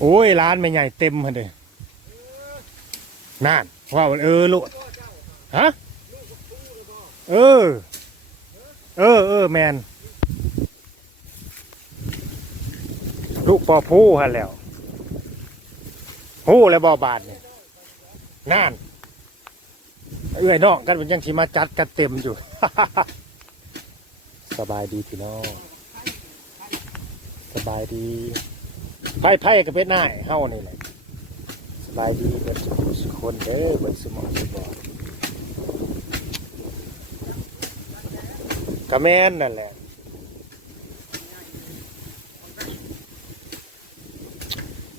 โอ้ยร้านไม่ใหญ่เต็มเด้อนั่นว่าเออลูกฮะเออ เออเออแมน ลูกปอผู้ฮะแล้วผู้แล้วบอบาทเนี่ยนั่นเอ้ยน้องกันเป็นยังที่มาจัดกันเต็มอยู่ สบายดีพี่น้องสบายดี ไพ่ไพ่กับเป็ดหน้าเฮ้านี่แหละสบายดีเบิดสุขคนเด้อเบิดสมองสมองกระแมนนั่นแหละ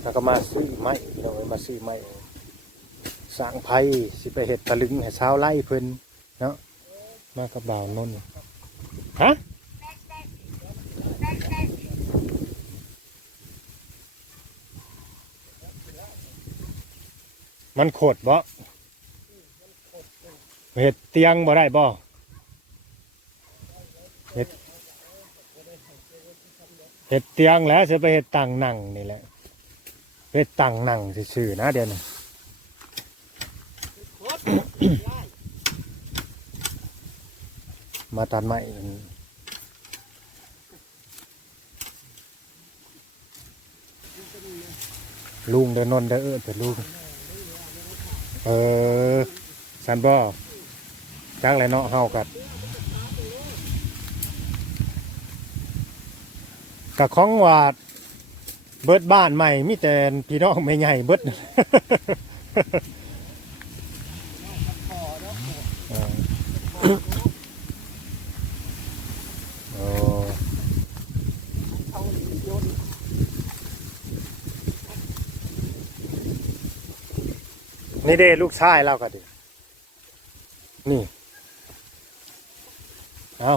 แล้วก็มาซื้อไม้เราไปมาซื้อไม้สร้างไผ่สิไปเห็ดตะลึงให้ชาวไร่เพิ่นเนาะมากับบ่าวนน์ฮะ มันโคตรบ่เห็ดเตียงบ่ได้บ่เห็ดเห็ดเตียงแล้วจะไปเห็ดต่างหนังนี่แหละเห็ดต่างหนังซื่อๆนะเดี๋ยวนี้มาตัดไม้กันลุงเดินนนเด้อเออเป็นลุง เออสันบ่จักเลยเนาะเฮากัดกะของวาดเบิดบ้านใหม่มิแต่พี่น้องไม่ใหญ่เบิด เออโอ้ นี่เด้ลูกชายเราก็ดินี่ เอา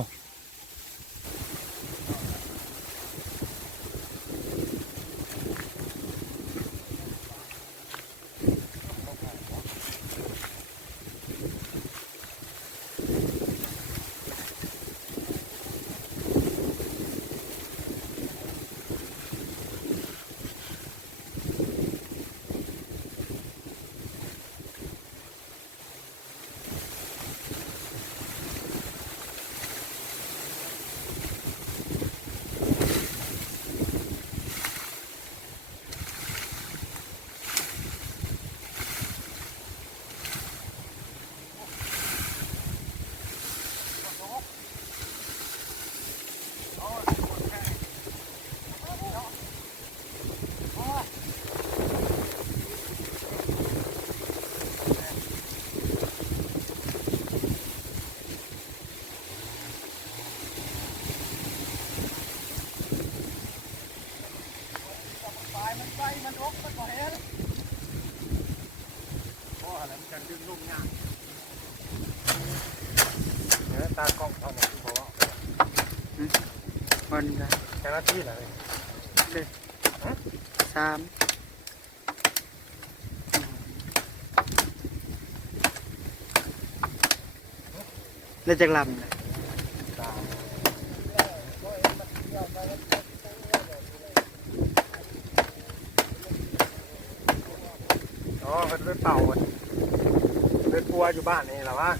ากล้องเท่านั้นเพราะว่ามันละเจ้าหน้าที่อะไรสามแล้วจากลำนะอ๋อเพิ่นไปเป่าเพิ่นไปปัวอยู่บ้านนี่แหละวะ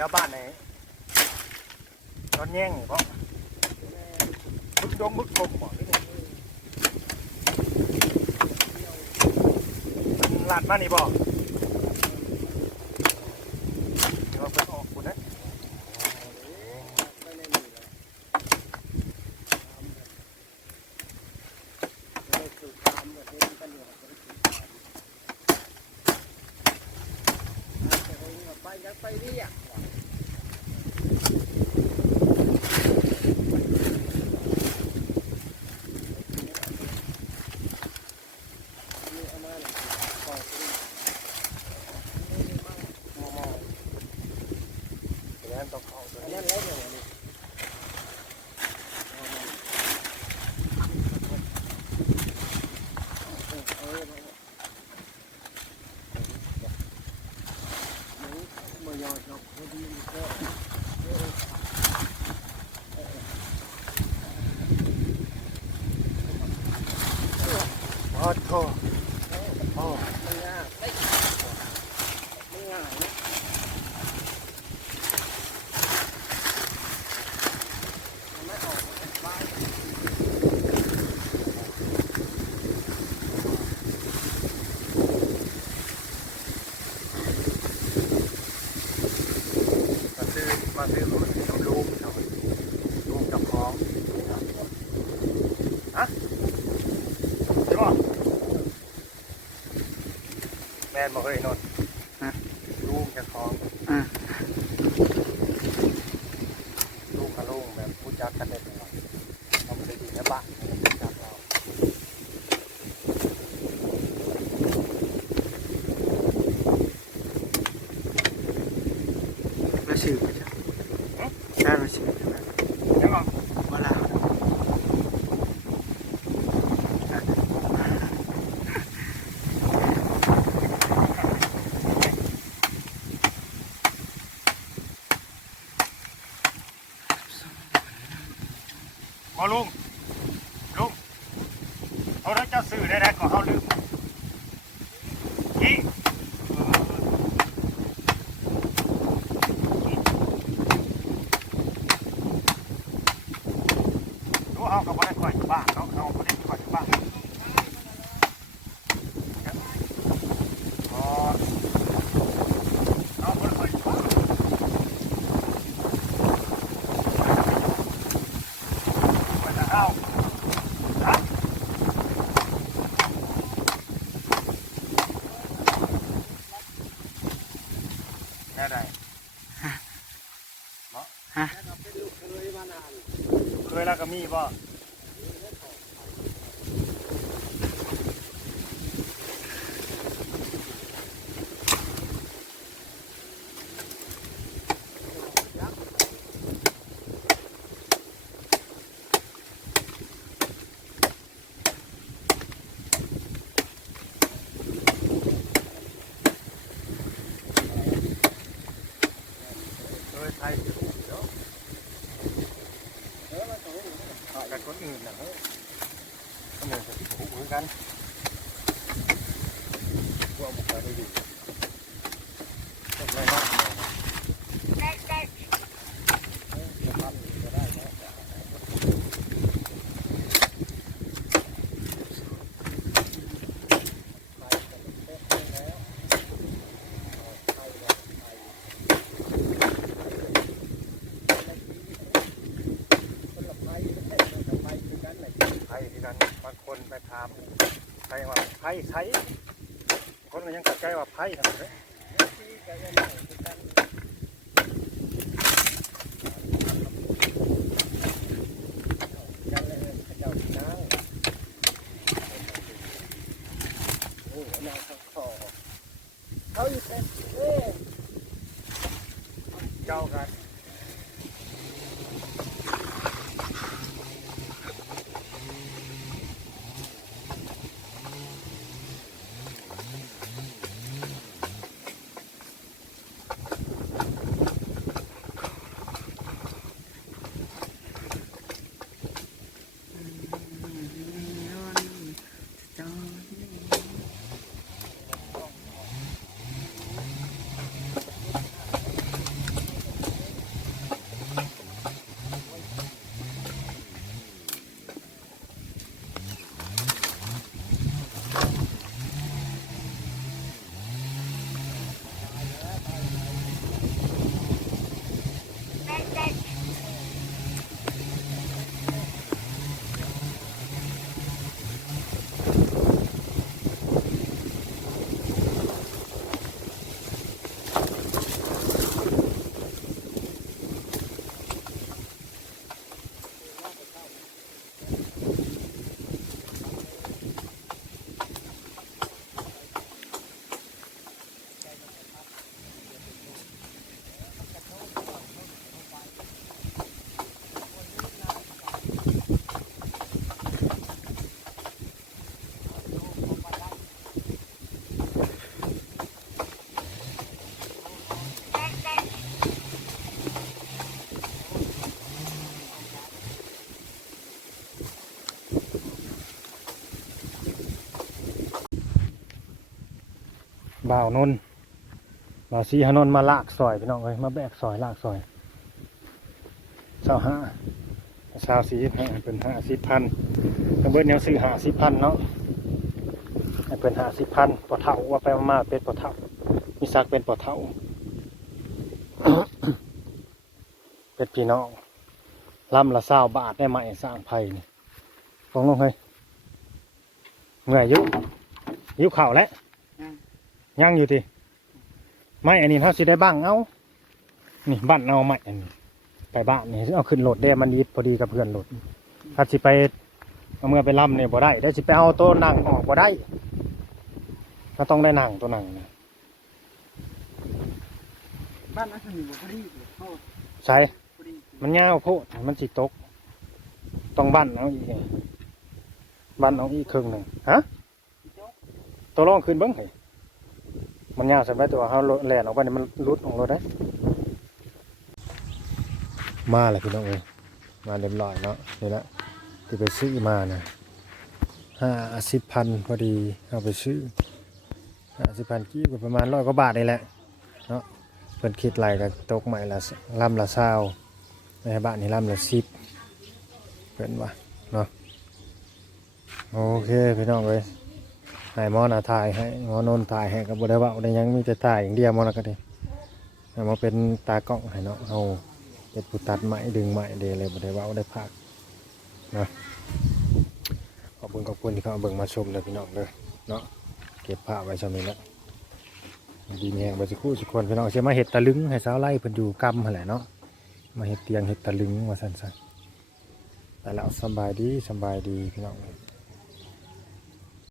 แล้วบ้านไหนตอนแย่งนี่เพราะบึกดงบึกคมบ่หรือไงมันลาดมานี่บ่ 아, 더. นบ่เคยนอน บ้าเขาเอา กันาวกบุกไปดี ไปถามใครว่าไผ่ไข่คนก็ยังตัดใจว่าไผ่ทรับเจ้ากัน บ่าวนนบ่าวซีฮานน์มาลากซอยพี่น้องเลยมาแบกซอยลากซอยเช้าห้าช้าสี่ห้าเป็นห้าสิบพันกระเบิดแนวซื้อห้าสิบพันเนาะเป็นห้าสิบพันปอเท่าว่าไปมาเป็นปอเท่ามีซักเป็นปอเท่าเป็นพี่น้องลำละเศร้าบาทได้ไหมสร้างไผ่นี่ฟองลงเลยเมื่อยยุยุเข่าวแล้ว ยังอยู่ทีไม่อันนี้เขาสิได้บ้างเอานี่บ้านเอาไม่อันนี้ไปบ้านนี่เอาขึ้นรถได้มันยิดพอดีกับเพื่อนรถถ้าสิไปเอาเมื่อไปล่ำเนี่ยบ่ได้ได้สิไปเอาตัวนั่งออกบ่ได้ก็ต้องได้นั่งตัวนั่งนะบ้านนั้นคือบ่พอดีโทษใช่พอดีมันยาวโพดมันสิตก ต้องบ้านเอาอีกไงบ้านเอาอีกครึ่งหนึ่งฮะตัวรองขึ้นเบิ้งเหร มันยาวสำหรับตัวเขาแหลนออกไปนี่มันรุดของราได้มาเลยพี่น้องเอ้ยมาเรียบร้อยเนาะนี่ละที่ไปซื้อมานะห้าสิบพันพอดีเอาไปซื้อห้าสิบพันกี้ก็ประมาณร้อยกว่าบาทนี่แหละเนาะเพิ่นคิดไรก็ตกใหม่ละลำละเศร้าในบ้านนี่ลำละสิบเพิ่นว่าเนาะโอเคพี่น้องเอ้ย ให้หมอนาถ่ายให้หมอนนถ่ายให้กับบได้เว่าได้หยังมีแต่ถ่ายอย่างเดียวหมอนะก็ดีให้มาเป็นตากล้องให้เนาะเอาเป็นผู้ตัดไม้ดึงไม้เดเลยบ่ได้เว่าได้พักนะขอบคุณขอบคุณที่เขาเอาเบิ่งมาชมเลยพี่น้องเลยเนาะเก็บผ้าไว้ชมนี้ล้วดีแหงไปสักคู่สักคนพี่น้องเชื่อมาเห็ดตะลึงให้สาวไล่เพิ่นอยู่กำหั่นแหละเนาะมาเห็ดเตียงเห็ดตะลึงว่าสั่นๆแต่แล้วสบายดีสบายดีพี่น้อง